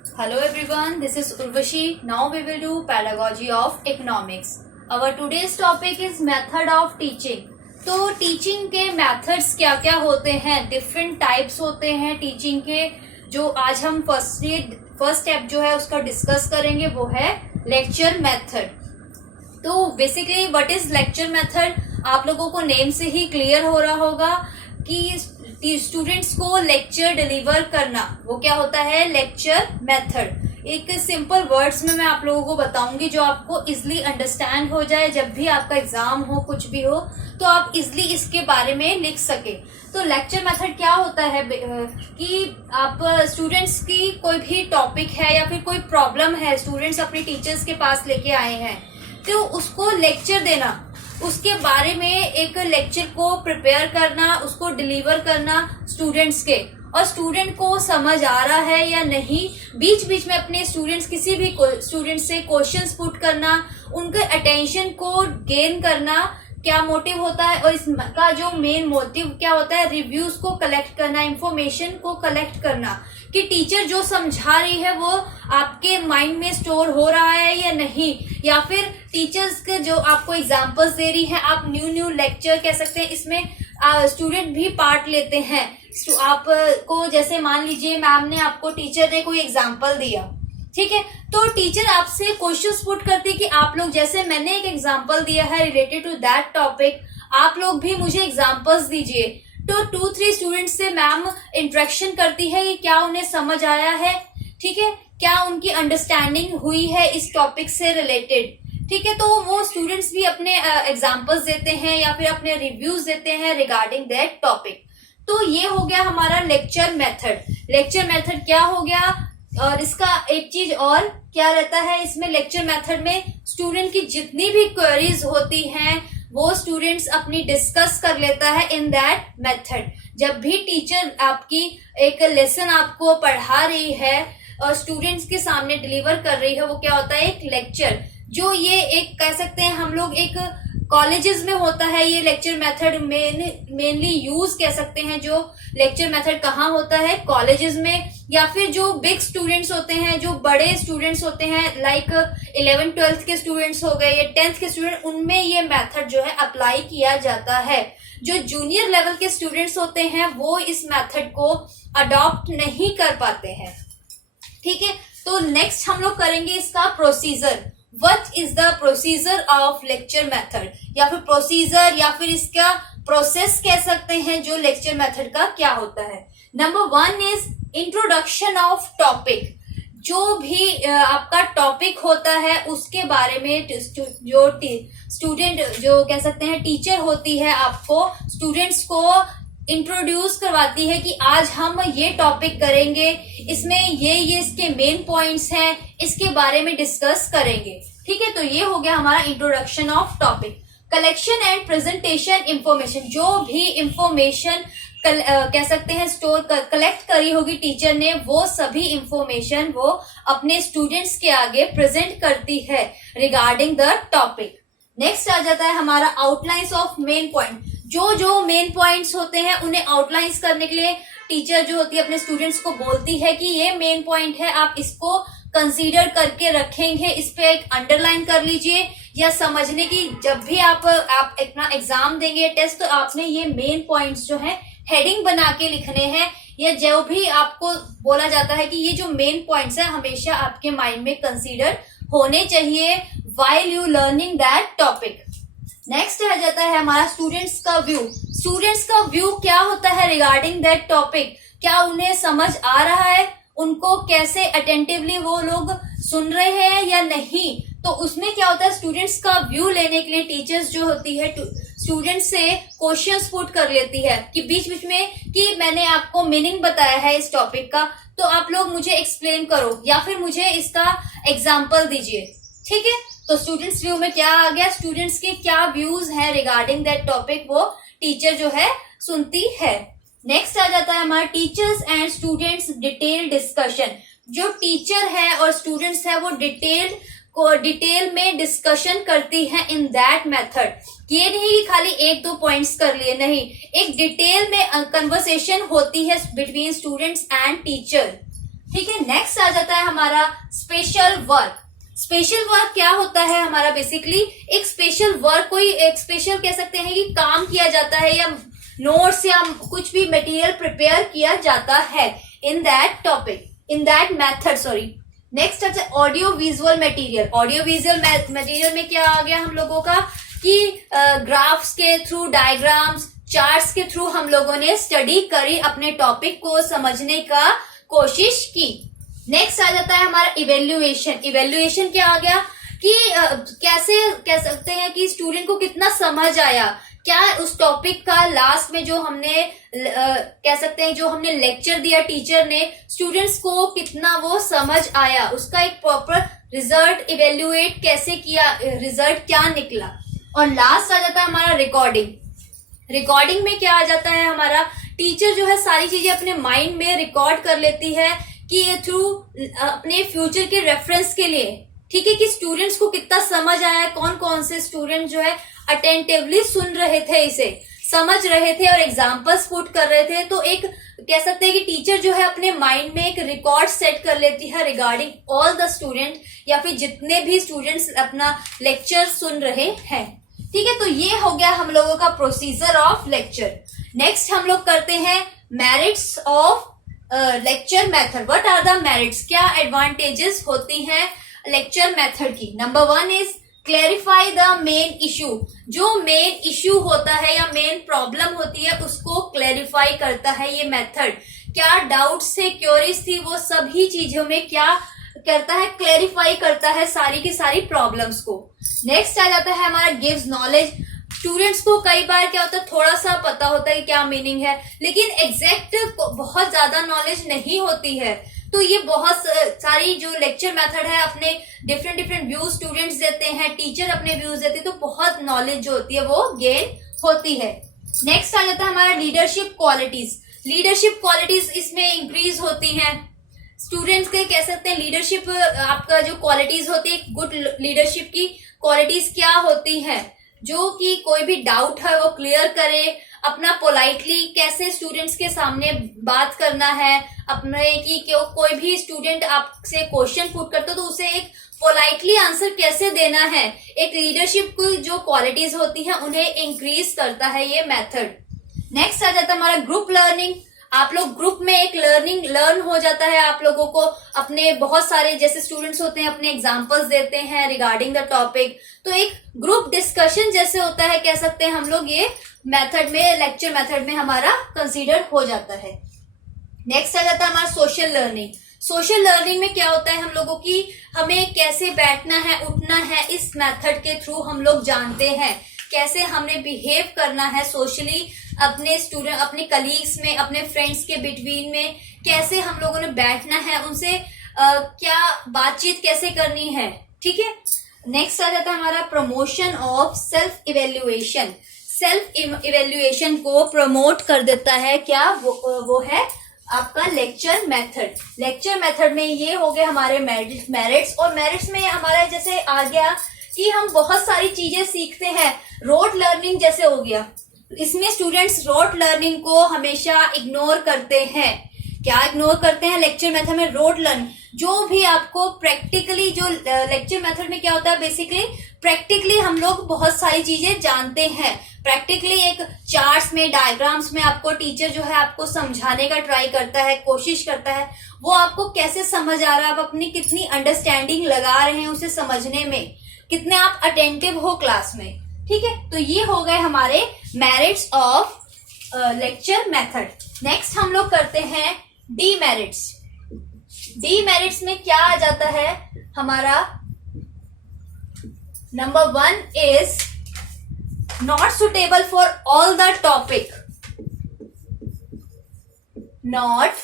Hello everyone, this is Urvashi. Now we will do pedagogy of economics. Our today's topic is method of teaching. तो teaching के methods क्या क्या होते हैं, different types होते हैं टीचिंग के, जो आज हम फर्स्ट स्टेप जो है उसका डिस्कस करेंगे वो है लेक्चर मेथड. तो basically what is lecture method, आप लोगों को नेम से ही क्लियर हो रहा होगा कि स्टूडेंट्स को लेक्चर डिलीवर करना वो क्या होता है, लेक्चर मेथड. एक सिंपल वर्ड्स में मैं आप लोगों को बताऊंगी जो आपको इजिली अंडरस्टैंड हो जाए, जब भी आपका एग्जाम हो कुछ भी हो तो आप इजिली इसके बारे में लिख सके. तो लेक्चर मेथड क्या होता है कि आप स्टूडेंट्स की कोई भी टॉपिक है या फिर कोई प्रॉब्लम है, स्टूडेंट्स अपने टीचर्स के पास लेके आए हैं, तो उसको लेक्चर देना, उसके बारे में एक लेक्चर को प्रिपेयर करना, उसको डिलीवर करना स्टूडेंट्स के, और स्टूडेंट को समझ आ रहा है या नहीं, बीच बीच में अपने किसी भी स्टूडेंट से क्वेश्चंस पुट करना, उनके अटेंशन को गेन करना, क्या मोटिव होता है और इसका जो मेन मोटिव क्या होता है, रिव्यूज को कलेक्ट करना, इंफॉर्मेशन को कलेक्ट करना कि टीचर जो समझा रही है वो आपके माइंड में स्टोर हो रहा है या नहीं, या फिर टीचर्स के जो आपको एग्जांपल्स दे रही है, आप न्यू लेक्चर कह सकते हैं, इसमें स्टूडेंट भी पार्ट लेते हैं. आपको जैसे मान लीजिए मैम ने आपको, टीचर ने कोई एग्जाम्पल दिया, ठीक है, तो टीचर आपसे क्वेश्चंस पुट करती कि आप लोग, जैसे मैंने एक एग्जाम्पल दिया है रिलेटेड टू दैट टॉपिक, आप लोग भी मुझे एग्जाम्पल्स दीजिए. तो 2-3 स्टूडेंट्स से मैम इंटरेक्शन करती है कि क्या उन्हें समझ आया है, ठीक है, क्या उनकी अंडरस्टैंडिंग हुई है इस टॉपिक से रिलेटेड, ठीक है. तो वो स्टूडेंट्स भी अपने एग्जाम्पल्स देते हैं या फिर अपने रिव्यूज देते हैं रिगार्डिंग दैट टॉपिक. तो ये हो गया हमारा लेक्चर मेथड. लेक्चर मेथड क्या हो गया, और इसका एक चीज और क्या रहता है इसमें, लेक्चर मेथड में स्टूडेंट की जितनी भी क्वेरीज होती हैं वो स्टूडेंट्स अपनी डिस्कस कर लेता है इन दैट मेथड. जब भी टीचर आपकी एक लेसन आपको पढ़ा रही है और स्टूडेंट्स के सामने डिलीवर कर रही है, वो क्या होता है, एक लेक्चर. जो ये एक कह सकते हैं हम लोग, एक कॉलेजेस में होता है ये लेक्चर मेथड मेनली यूज कह सकते हैं. जो लेक्चर मेथड कहाँ होता है, कॉलेजेस में, या फिर जो बिग स्टूडेंट्स होते हैं, जो बड़े स्टूडेंट्स होते हैं, लाइक 11th-12th के स्टूडेंट्स हो गए या 10th के स्टूडेंट, उनमें ये मेथड जो है अप्लाई किया जाता है. जो जूनियर लेवल के स्टूडेंट्स होते हैं वो इस मेथड को अडॉप्ट नहीं कर पाते हैं, ठीक है. तो नेक्स्ट हम लोग करेंगे इसका procedure. What is the procedure of lecture method, या फिर प्रोसीजर या फिर इसका प्रोसेस कह सकते हैं जो लेक्चर मेथड का क्या होता है. Number 1 is introduction of topic. जो भी आपका टॉपिक होता है उसके बारे में जो स्टूडेंट जो कह सकते हैं टीचर होती है, आपको स्टूडेंट्स को इंट्रोड्यूस करवाती है कि आज हम ये टॉपिक करेंगे, इसमें ये इसके मेन पॉइंट्स हैं, इसके बारे में डिस्कस करेंगे, ठीक है. तो ये हो गया हमारा introduction of topic. Collection and presentation information. जो भी इंफॉर्मेशन कह सकते हैं स्टोर कलेक्ट करी होगी टीचर ने, वो सभी इंफॉर्मेशन वो अपने स्टूडेंट्स के आगे प्रेजेंट करती है रिगार्डिंग द टॉपिक. नेक्स्ट आ जाता है हमारा आउटलाइंस ऑफ मेन पॉइंट. जो मेन पॉइंट्स होते हैं उन्हें आउटलाइंस करने के लिए टीचर जो होती है अपने स्टूडेंट्स को बोलती है कि ये मेन पॉइंट है, आप इसको कंसीडर करके रखेंगे, इस पे एक अंडरलाइन कर लीजिए, या समझने की जब भी आप अपना एग्जाम देंगे टेस्ट, तो आपने ये मेन पॉइंट्स जो है हेडिंग बना के लिखने हैं, या जो भी आपको बोला जाता है कि ये जो मेन पॉइंट्स है हमेशा आपके माइंड में कंसीडर होने चाहिए while you learning that topic. Next आ जाता है हमारा स्टूडेंट्स का व्यू. स्टूडेंट्स का व्यू क्या होता है रिगार्डिंग दैट टॉपिक, क्या उन्हें समझ आ रहा है, उनको कैसे अटेंटिवली वो लोग सुन रहे हैं या नहीं. तो उसमें क्या होता है, स्टूडेंट्स का व्यू लेने के लिए टीचर्स जो होती है स्टूडेंट्स से क्वेश्चंस पुट कर लेती है कि बीच बीच में कि मैंने आपको मीनिंग बताया है इस टॉपिक का, तो आप लोग मुझे एक्सप्लेन करो या फिर मुझे इसका एग्जाम्पल दीजिए, ठीक है. तो स्टूडेंट्स व्यू में क्या आ गया, स्टूडेंट्स के क्या व्यूज हैं रिगार्डिंग दैट टॉपिक, वो टीचर जो है सुनती है. नेक्स्ट आ जाता है हमारा teachers and students detail discussion. जो टीचर है और स्टूडेंट्स है वो डिटेल में डिस्कशन करती है इन दैट मेथड. ये नहीं खाली 1-2 पॉइंट्स कर लिए, नहीं, एक डिटेल में कन्वर्सेशन होती है बिटवीन स्टूडेंट्स एंड टीचर. ठीक है, नेक्स्ट आ जाता है हमारा स्पेशल वर्क। स्पेशल वर्क क्या होता है हमारा? बेसिकली एक स्पेशल वर्क, कोई एक स्पेशल कह सकते हैं कि काम किया जाता है या नोट्स या कुछ भी मटेरियल प्रिपेयर किया जाता है in that topic, in that method, sorry. Next है audio visual material. Audio visual material में क्या आ गया हम लोगों का कि ग्राफ्स के थ्रू, डायग्राम्स, चार्ट्स के थ्रू हम लोगों ने स्टडी करी, अपने टॉपिक को समझने का कोशिश की। नेक्स्ट आ जाता है हमारा इवेल्युएशन। इवेल्युएशन क्या आ गया कि कैसे कह सकते हैं कि स्टूडेंट को कितना समझ आया, क्या उस टॉपिक का लास्ट में जो हमने कह सकते हैं जो हमने लेक्चर दिया टीचर ने, स्टूडेंट्स को कितना वो समझ आया, उसका एक प्रॉपर रिजल्ट इवेल्युएट कैसे किया, रिजल्ट क्या निकला। और लास्ट आ जाता है हमारा रिकॉर्डिंग। रिकॉर्डिंग में क्या आ जाता है हमारा, टीचर जो है सारी चीजें अपने माइंड में रिकॉर्ड कर लेती है कि थ्रू अपने फ्यूचर के रेफरेंस के लिए, ठीक है, कि स्टूडेंट्स को कितना समझ आया, कौन कौन से स्टूडेंट जो है अटेंटिवली सुन रहे थे, इसे समझ रहे थे और एग्जाम्पल्स पुट कर रहे थे। तो एक कह सकते हैं कि टीचर जो है अपने माइंड में एक रिकॉर्ड सेट कर लेती है रिगार्डिंग ऑल द स्टूडेंट, या फिर जितने भी स्टूडेंट्स अपना लेक्चर सुन रहे हैं। ठीक है, तो ये हो गया हम लोगों का प्रोसीजर ऑफ लेक्चर। नेक्स्ट हम लोग करते हैं merits of lecture method. What are the merits? क्या एडवांटेजेस होती हैं लेक्चर मेथड की? Number 1 is clarify the main issue. जो मेन इशू होता है या मेन प्रॉब्लम होती है उसको क्लैरिफाई करता है ये मेथड। क्या डाउट्स थे, क्योरीज थी, वो सभी चीजों में क्या करता है, क्लैरिफाई करता है सारी की सारी प्रॉब्लम्स को। नेक्स्ट आ जाता है हमारा गिव्स नॉलेज। स्टूडेंट्स को कई बार क्या होता है, थोड़ा सा पता होता है कि क्या मीनिंग है, लेकिन एग्जैक्ट बहुत ज्यादा नॉलेज नहीं होती है। तो ये बहुत सारी जो लेक्चर मेथड है अपने डिफरेंट डिफरेंट व्यूज स्टूडेंट्स देते हैं, टीचर अपने व्यूज देते हैं, तो बहुत नॉलेज जो होती है वो गेन होती है। नेक्स्ट आ जाता है हमारा लीडरशिप क्वालिटीज। लीडरशिप क्वालिटीज इसमें इंक्रीज होती हैं। स्टूडेंट्स के कह सकते हैं लीडरशिप आपका जो क्वालिटीज होती है, गुड लीडरशिप की क्वालिटीज क्या होती हैं, जो कि कोई भी डाउट है वो क्लियर करे, अपना पोलाइटली कैसे स्टूडेंट्स के सामने बात करना है, अपने कि कोई भी स्टूडेंट आपसे क्वेश्चन पुट करते तो उसे एक पोलाइटली आंसर कैसे देना है। एक लीडरशिप की जो क्वालिटीज होती हैं उन्हें इंक्रीज करता है ये मेथड। नेक्स्ट आ जाता है हमारा ग्रुप लर्निंग। आप लोग ग्रुप में एक लर्न हो जाता है, आप लोगों को अपने बहुत सारे जैसे स्टूडेंट्स होते हैं अपने एग्जांपल्स देते हैं रिगार्डिंग द टॉपिक, तो एक ग्रुप डिस्कशन जैसे होता है, कह सकते हैं हम लोग ये मेथड में, लेक्चर मेथड में हमारा कंसीडर हो जाता है। नेक्स्ट आ जाता है हमारा सोशल लर्निंग। सोशल लर्निंग में क्या होता है, हम लोगों की हमें कैसे बैठना है, उठना है, इस मेथड के थ्रू हम लोग जानते हैं कैसे हमें बिहेव करना है सोशली, अपने स्टूडेंट, अपने कलीग्स में, अपने फ्रेंड्स के बिटवीन में कैसे हम लोगों ने बैठना है, उनसे क्या बातचीत कैसे करनी है। ठीक है, नेक्स्ट आ जाता है हमारा promotion of self evaluation. Self evaluation को प्रमोट कर देता है क्या, वो है आपका लेक्चर मेथड। लेक्चर मेथड में ये हो गए हमारे मेरिट्स, और मेरिट्स में हमारा जैसे आ गया कि हम बहुत सारी चीजें सीखते हैं, रोड लर्निंग जैसे हो गया, इसमें स्टूडेंट्स रोड लर्निंग को हमेशा इग्नोर करते हैं। क्या इग्नोर करते हैं लेक्चर मेथड में? Road learning. जो भी आपको प्रैक्टिकली, जो लेक्चर मेथड में क्या होता है, बेसिकली प्रैक्टिकली हम लोग बहुत सारी चीजें जानते हैं। प्रैक्टिकली एक चार्ट्स में, डायग्राम्स में आपको टीचर जो है आपको समझाने का ट्राई करता है, कोशिश करता है, वो आपको कैसे समझ आ रहा है, आप अपनी कितनी अंडरस्टैंडिंग लगा रहे हैं उसे समझने में, कितने आप अटेंटिव हो क्लास में। ठीक है, तो ये हो गए हमारे merits of lecture method. Next हम लोग करते हैं डीमेरिट्स। डीमेरिट्स में क्या आ जाता है हमारा? Number 1 is not suitable for all the topic. Not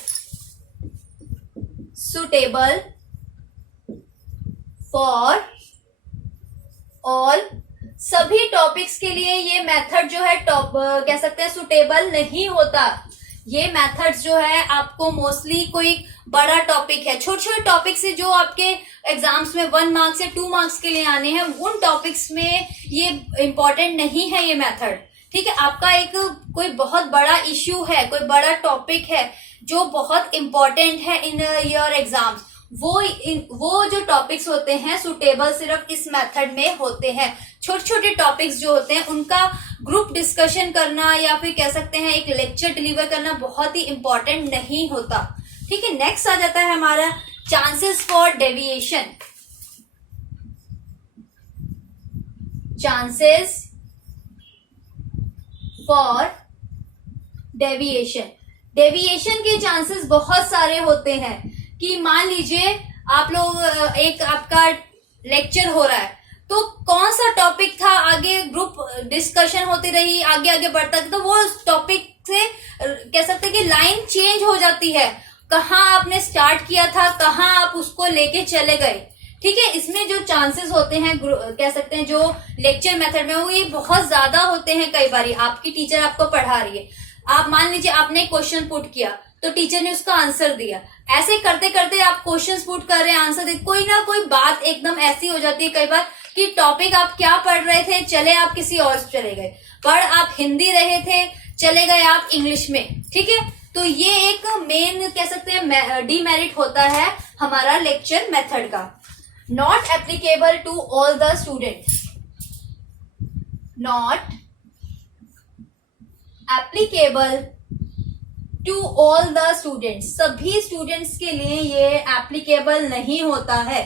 suitable for all, सभी टॉपिक्स के लिए ये मेथड जो है कह सकते हैं सुटेबल नहीं होता। ये मेथड्स जो है आपको मोस्टली कोई बड़ा टॉपिक है, छोटे छोटे टॉपिक से जो आपके एग्जाम्स में 1 मार्क्स या 2 मार्क्स के लिए आने हैं, उन टॉपिक्स में ये इम्पोर्टेंट नहीं है ये मेथड। ठीक है, आपका एक कोई बहुत बड़ा इश्यू है, कोई बड़ा टॉपिक है जो बहुत इंपॉर्टेंट है इन योर एग्जाम्स, वो जो टॉपिक्स होते हैं सुटेबल सिर्फ इस मेथड में होते हैं। छोटे छोटे टॉपिक्स जो होते हैं उनका ग्रुप डिस्कशन करना या फिर कह सकते हैं एक लेक्चर डिलीवर करना बहुत ही इंपॉर्टेंट नहीं होता। ठीक है, नेक्स्ट आ जाता है हमारा chances for deviation. Chances for deviation, deviation के चांसेस बहुत सारे होते हैं कि मान लीजिए आप लोग एक आपका लेक्चर हो रहा है तो कौन सा टॉपिक था, आगे ग्रुप डिस्कशन होती रही, आगे आगे बढ़ता तो वो टॉपिक से कह सकते हैं कि लाइन चेंज हो जाती है, कहाँ आपने स्टार्ट किया था कहाँ आप उसको लेके चले गए। ठीक है, इसमें जो चांसेस होते हैं कह सकते हैं जो लेक्चर मेथड में वो ये बहुत ज्यादा होते हैं। कई बार आपकी टीचर आपको पढ़ा रही है, आप मान लीजिए आपने क्वेश्चन पुट किया तो टीचर ने उसका आंसर दिया, ऐसे करते करते आप क्वेश्चंस पुट कर रहे हैं, आंसर दे, कोई ना कोई बात एकदम ऐसी हो जाती है कई बार कि टॉपिक आप क्या पढ़ रहे थे चले आप किसी और से चले गए, पढ़ आप हिंदी रहे थे चले गए आप इंग्लिश में। ठीक है, तो ये एक मेन कह सकते हैं डीमेरिट होता है हमारा लेक्चर मेथड का। Not applicable to all the students, not applicable to all the students, सभी स्टूडेंट्स के लिए ये एप्लीकेबल नहीं होता है।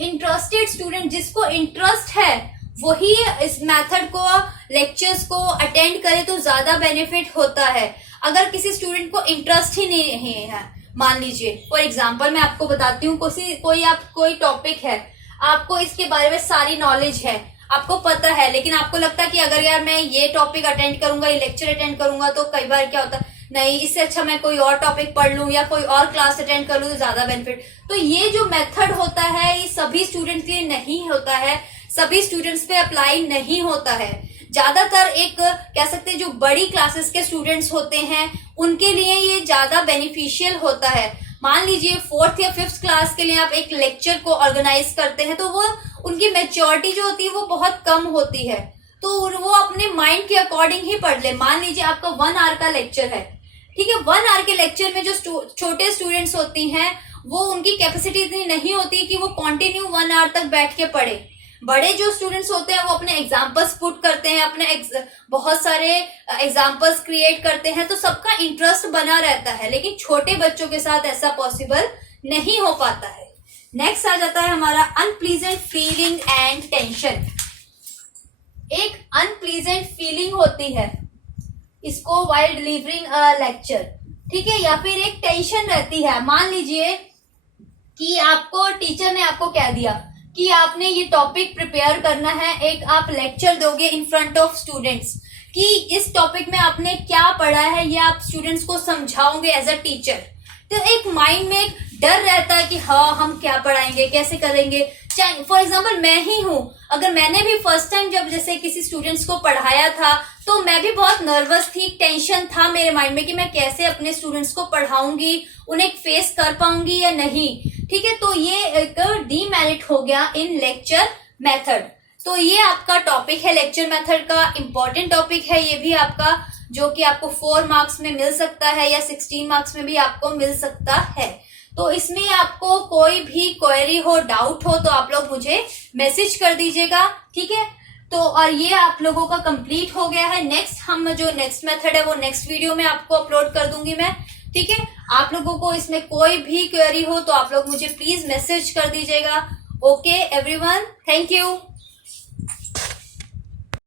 इंटरेस्टेड स्टूडेंट, जिसको इंटरेस्ट है वही इस मेथड को लेक्चर्स को अटेंड करे तो ज्यादा बेनिफिट होता है। अगर किसी स्टूडेंट को इंटरेस्ट ही नहीं है, मान लीजिए फॉर एग्जांपल मैं आपको बताती हूँ, कोई टॉपिक है, आपको इसके बारे में सारी नॉलेज है, आपको पता है, लेकिन आपको लगता है कि अगर यार मैं ये टॉपिक अटेंड करूंगा, ये लेक्चर अटेंड करूंगा तो कई बार क्या होता है, नहीं इससे अच्छा मैं कोई और टॉपिक पढ़ लूं या कोई और क्लास अटेंड कर लूं तो ज्यादा बेनिफिट। तो ये जो मेथड होता है ये सभी स्टूडेंट्स के लिए नहीं होता है, सभी स्टूडेंट्स पे अप्लाई नहीं होता है। ज्यादातर एक कह सकते हैं जो बड़ी क्लासेस के स्टूडेंट्स होते हैं उनके लिए ये ज्यादा बेनिफिशियल होता है। मान लीजिए 4th या 5th क्लास के लिए आप एक लेक्चर को ऑर्गेनाइज करते हैं तो वो उनकी मैच्योरिटी जो होती है वो बहुत कम होती है, तो वो अपने माइंड के अकॉर्डिंग ही पढ़ ले। मान लीजिए आपका 1 आवर का लेक्चर है, ठीक है, 1 आवर के लेक्चर में जो छोटे स्टूडेंट्स होती हैं वो उनकी कैपेसिटी इतनी नहीं होती कि वो कंटिन्यू 1 आवर तक बैठ के पढ़े। बड़े जो स्टूडेंट्स होते हैं वो अपने एग्जाम्पल्स पुट करते हैं, अपने बहुत सारे एग्जाम्पल्स क्रिएट करते हैं, तो सबका इंटरेस्ट बना रहता है, लेकिन छोटे बच्चों के साथ ऐसा पॉसिबल नहीं हो पाता है। नेक्स्ट आ जाता है हमारा अनप्लीजेंट फीलिंग एंड टेंशन। एक अनप्लीजेंट फीलिंग होती है इसको वाइल डिलीवरिंग अ लेक्चर, ठीक है, या फिर एक टेंशन रहती है। मान लीजिए कि आपको टीचर ने आपको कह दिया कि आपने ये टॉपिक प्रिपेयर करना है, एक आप लेक्चर दोगे इन फ्रंट ऑफ स्टूडेंट्स कि इस टॉपिक में आपने क्या पढ़ा है ये आप स्टूडेंट्स को समझाओगे एज अ टीचर। तो एक माइंड में एक डर रहता है कि हाँ हम क्या पढ़ाएंगे, कैसे करेंगे। चाहे फॉर एग्जाम्पल मैं ही हूँ, अगर मैंने भी फर्स्ट टाइम जब जैसे किसी स्टूडेंट्स को पढ़ाया था तो मैं भी बहुत नर्वस थी, टेंशन था मेरे माइंड में कि मैं कैसे अपने स्टूडेंट्स को पढ़ाऊंगी, उन्हें फेस कर पाऊंगी या नहीं। ठीक है, तो ये एक डीमेरिट हो गया इन लेक्चर मेथड। तो ये आपका टॉपिक है लेक्चर मेथड का, इंपॉर्टेंट टॉपिक है ये भी आपका, जो कि आपको 4 मार्क्स में मिल सकता है या 16 मार्क्स में भी आपको मिल सकता है। तो इसमें आपको कोई भी क्वेरी हो, डाउट हो तो आप लोग मुझे मैसेज कर दीजिएगा, ठीक है। तो और ये आप लोगों का कंप्लीट हो गया है। नेक्स्ट हम जो नेक्स्ट मेथड है वो नेक्स्ट वीडियो में आपको अपलोड कर दूंगी मैं, ठीक है। आप लोगों को इसमें कोई भी क्वेरी हो तो आप लोग मुझे प्लीज मैसेज कर दीजिएगा। Okay everyone, thank you.